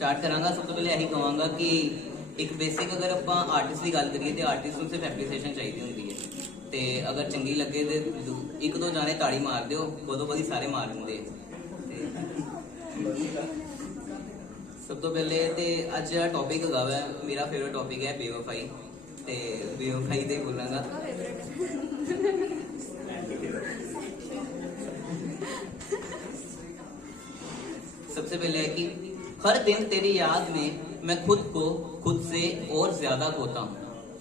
Start करांगा। सब तो पहले यही कहूँगा कि एक बेसिक अगर आप आर्टिस्ट की गल करिए तो आर्टिस्ट ਨੂੰ सिर्फ एप्रीसीएशन चाहिए होंगी है। तो अगर चंगी लगे तो एक दो जाने ताड़ी मार दो, बदो बदी सारे मार देंगे। सब तो पहले तो अज जो टॉपिक है मेरा फेवरेट टॉपिक है बेवफाई। तो बेवफाई तो बोलांगा। सबसे पहले है कि हर दिन तेरी याद में मैं खुद को खुद से और ज्यादा खोता हूँ।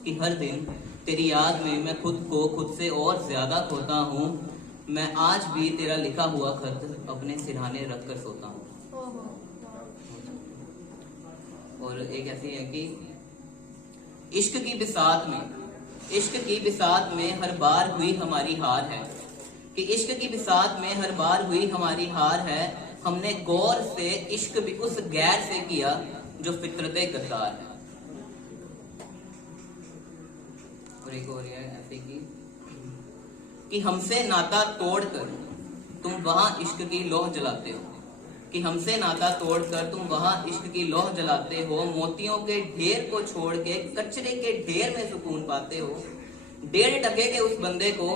कि हर दिन तेरी याद में मैं खुद को खुद से और ज्यादा खोता हूँ। मैं आज भी तेरा लिखा हुआ खत अपने सिरहाने रख कर सोता हूँ। और एक ऐसी है कि इश्क की बिसात में हर बार हुई हमारी हार है। कि इश्क की बिसात में हर बार हुई हमारी हार है। हमने गौर से इश्क भी उस गैर से किया जो फितरते गद्दार है। और एक और है ऐसे कि हमसे नाता तोड़कर तुम वहां इश्क की लौह जलाते हो। कि हमसे नाता तोड़कर तुम वहां इश्क की लौह जलाते हो। मोतियों के ढेर को छोड़ के कचरे के ढेर में सुकून पाते हो। 1.5 टके के उस बंदे को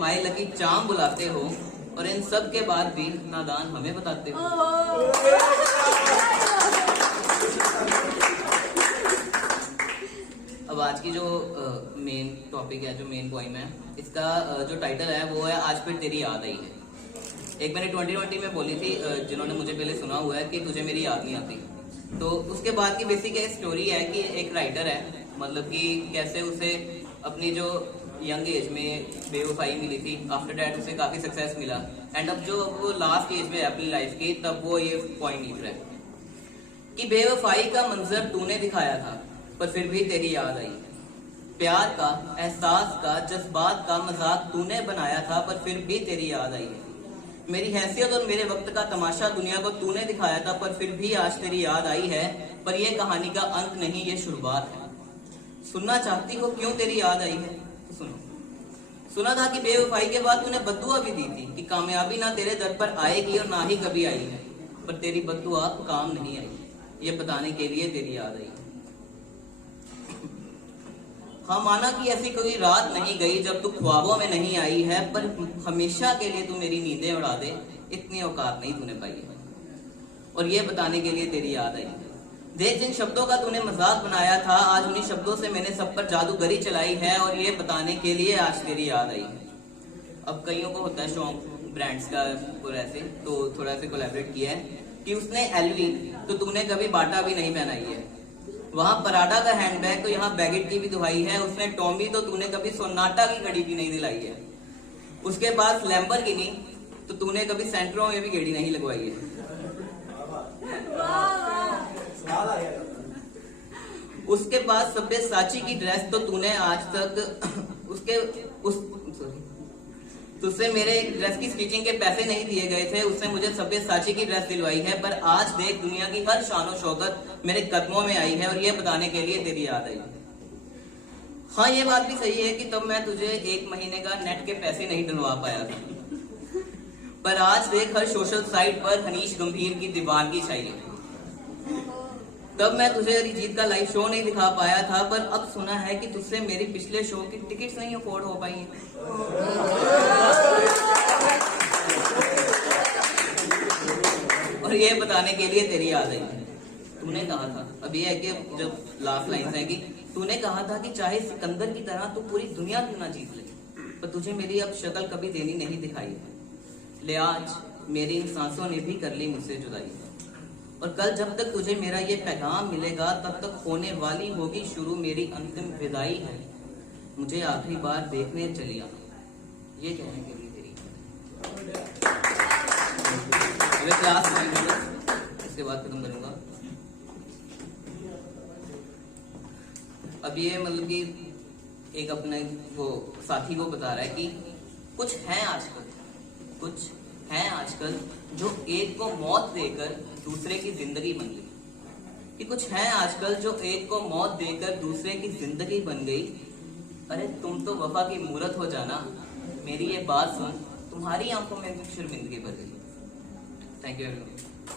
#माई लकी चाम बुलाते हो। और इन सब के बाद भी नादान हमें बताते हो। अब आज की जो मेन टॉपिक है, जो मेन पॉइंट है, इसका जो टाइटल है वो है आज फिर तेरी याद आई है। एक मैंने 2020 में बोली थी, जिन्होंने मुझे पहले सुना हुआ है, कि तुझे मेरी याद नहीं आती। तो उसके बाद की बेसिक स्टोरी है कि एक राइटर है, मतलब कि कैसे उसे अपनी जो यंग एज में बेवफाई मिली थी, आफ्टर डैट उसे काफी सक्सेस मिला। एंड अब जो वो लास्ट एज में अपनी लाइफ की, तब वो ये पॉइंट लिख रहा है कि बेवफाई का मंजर तूने दिखाया था पर फिर भी तेरी याद आई। प्यार का, एहसास का, जज्बात का मजाक तूने बनाया था पर फिर भी तेरी याद आई। मेरी हैसियत और मेरे वक्त का तमाशा दुनिया को तूने दिखाया था पर फिर भी आज तेरी याद आई है। पर यह कहानी का अंत नहीं, ये शुरुआत है। सुनना चाहती हो क्यों तेरी याद आई है? तो सुनो। सुना था कि बेवफाई के बाद तूने बद्दुआ भी दी थी कि कामयाबी ना तेरे दर पर आएगी और ना ही कभी आई है। पर तेरी बद्दुआ काम नहीं आई, ये बताने के लिए तेरी याद आई। हाँ, माना कि ऐसी कोई रात नहीं गई जब तू ख्वाबों में नहीं आई है, पर हमेशा के लिए तू मेरी नींदें उड़ा दे, इतनी औकात नहीं तूने पाई है। और ये बताने के लिए तेरी याद आई। देख, जिन शब्दों का तूने मजाक बनाया था, आज उन्हीं शब्दों से मैंने सब पर जादूगरी चलाई है। और ये बताने के लिए आज तेरी याद आई है। अब कईयों को होता है शौक ब्रांड्स का, और ऐसे तो थोड़ा सा कोलैबोरेट किया है कि उसने एलवी तो तूने कभी बाटा भी नहीं पहनाई है। वहां पराडा का हैंडबैग तो यहाँ बैगेट की भी दुहाई है। उसने टॉमी तो तूने कभी सोनाटा की घड़ी भी नहीं दिलाई है। उसके पास लैम्बोर्गिनी तो तूने कभी सेंट्रो में भी गेड़ी नहीं लगवाई है। उसके पास सब्यसाची की ड्रेस तो तूने आज तक तुझसे मेरे ड्रेस की स्टिचिंग के पैसे नहीं दिए गए थे, उसने मुझे सब्यसाची की ड्रेस दिलवाई है। पर आज देख, दुनिया की हर शानो शौकत मेरे कदमों में आई है। और ये बताने के लिए तेरी याद आई। हाँ, ये बात भी सही है कि तब मैं तुझे 1 महीने का नेट के पैसे नहीं डलवा पाया था। पर आज देख, हर सोशल साइट पर हनीश गंभीर की दीवानगी छाई है। तब मैं तुझे अरिजीत का लाइव शो नहीं दिखा पाया था, पर अब सुना है कि तुझसे मेरी पिछले शो की टिकट्स नहीं अफोर्ड हो पाई हैं। और ये बताने के लिए तेरी याद आई। तूने कहा था, अब ये है कि जब लास्ट लाइन है कि तूने कहा था कि चाहे सिकंदर की तरह तू पूरी दुनिया क्यों ना जीत ले, पर तुझे मेरी अब शक्ल कभी देनी नहीं दिखाई है। ले आज मेरी इन सांसों ने भी कर ली मुझसे जुदाई। और कल जब तक तुझे मेरा ये पैगाम मिलेगा, तब तक होने वाली होगी शुरू मेरी अंतिम विदाई है। मुझे आखिरी बार देखने चली आ, ये कहने के लिए तेरी। क्लास इसके बाद खत्म करूंगा। अब ये मतलब कि एक अपने वो साथी को बता रहा है कि कुछ है आजकल जो एक को मौत देकर दूसरे की जिंदगी बन गई। कि कुछ है आजकल जो एक को मौत देकर दूसरे की जिंदगी बन गई। अरे तुम तो वफा की मूरत हो जाना, मेरी ये बात सुन, तुम्हारी आंखों में शर्मिंदगी भर गई। Thank you.